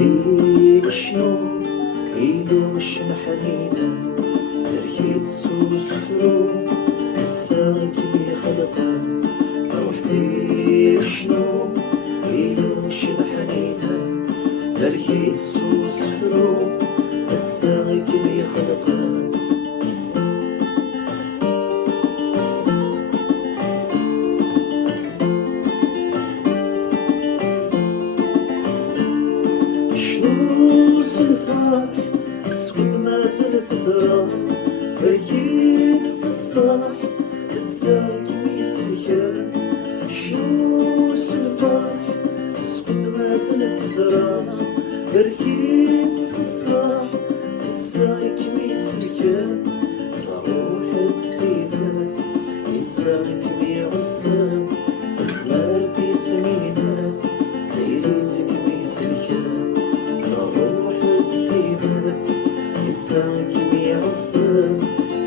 وحدي شنو إيدو شن حنينة ريت سوس فرو تساقي كي خلقة وحدي شنو إيدو شن حنينة ريت سوس فرو تساقي كي خلقة اسود ما زلت درا بريت الصاح تتساقي ميسريان شوس الفرح اسود ما زلت درا بريت الصاح تتساقي ميسريان صروح تسيدات يتساقي ميعصام أزمار في سنيناس تيريزك ميسريان صروح تسيدات يتساقي ميعصام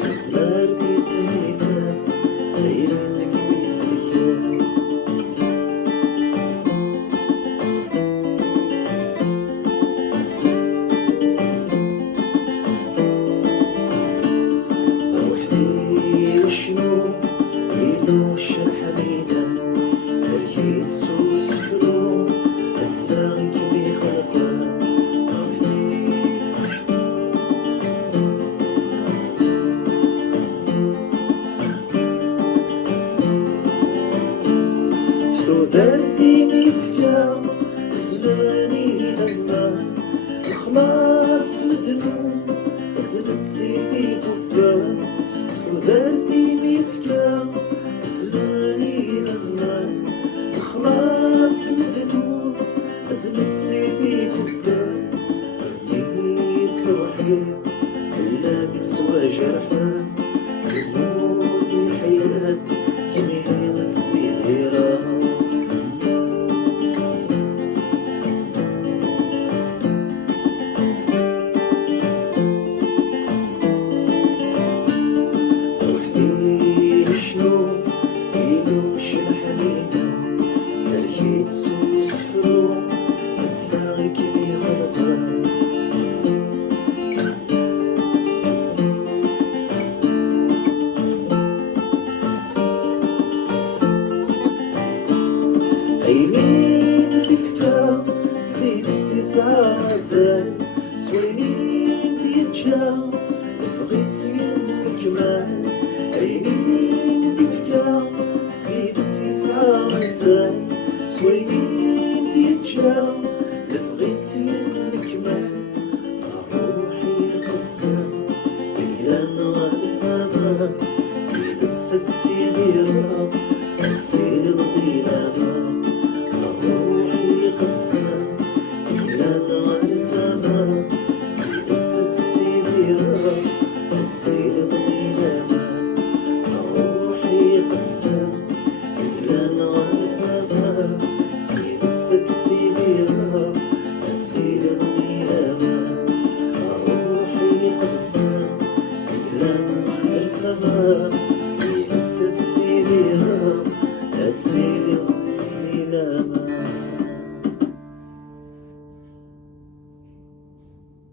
أزمار في سنيناس تيريزك ميسريان روحي وشنو ريدو شن حبيبة ريت سوس فرو تساقي كي خلقة فتو دارتي ميفكا زماني لما الخلاص مدنون قدرت سيدي بوبان فتو دارتي ميفكا زماني لما الخلاص مدنون قدرت سيدي بوبان ربي صوحيد إلا بكتوى جرحان الموت الحياة كمية تسيرها روحي شنو إيدو شن حنينة ريت سوس فرو تساقي كي خلقة عينين دفكا زيدت سيسعة غزال سوينين ديتجا فغيسين كمان عينين دفكا زيدت سيسعة غزال سوينين ديتجا